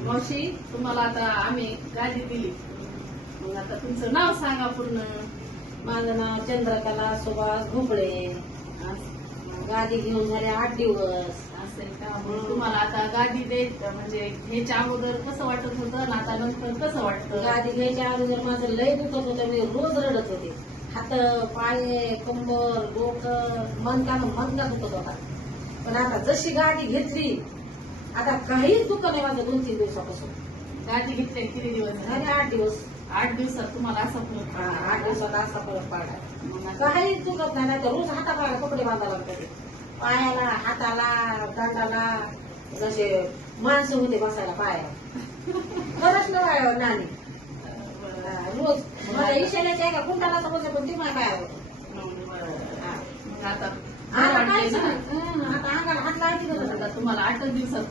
मावशी तुम्हाला आता आम्ही गादी दिली, मग आता तुमचं नाव सांगा पूर्ण. माझं नाव चंद्रकला सुभाष भोपळे. गादी घेऊन झाले 8 दिवस. असेल का? मग तुम्हाला आता गादी द्यायचं म्हणजे ह्याच्या अगोदर कसं वाटत होतं आणि आता नंतर कसं वाटतं? गादी घ्यायच्या अगोदर माझं लय दुखत होतं, मी रोज रडत होते. हात, पाय, कंबर, डोकं, मनका दुखत होता. पण आता जशी गादी घेतली आता काहीच दुखत नाही माझं 2-3 दिवसापासून. गादी घेतले किती दिवस झाले? झाले 8 दिवस. 8 दिवसात तुम्हाला असा फरक पडला? 8 दिवसात असा फरक पडला. मग आता काहीच दुखत नाही. तर रोज हातापायाला कपडे बांधायला लागतात, पायाला, हाताला, दंडाला. जसे माणसं होते बसायला पायाला. खरंच ना नानी, रोज मला ईशान्याच्या एका कुंडाला समज पण ती माझ्या पायावर. मग आता आता वाटतंय काहीच ना? नाही. आता अंगाला हात लावायची गरज नाही. आता तुम्हाला 8 दिवसात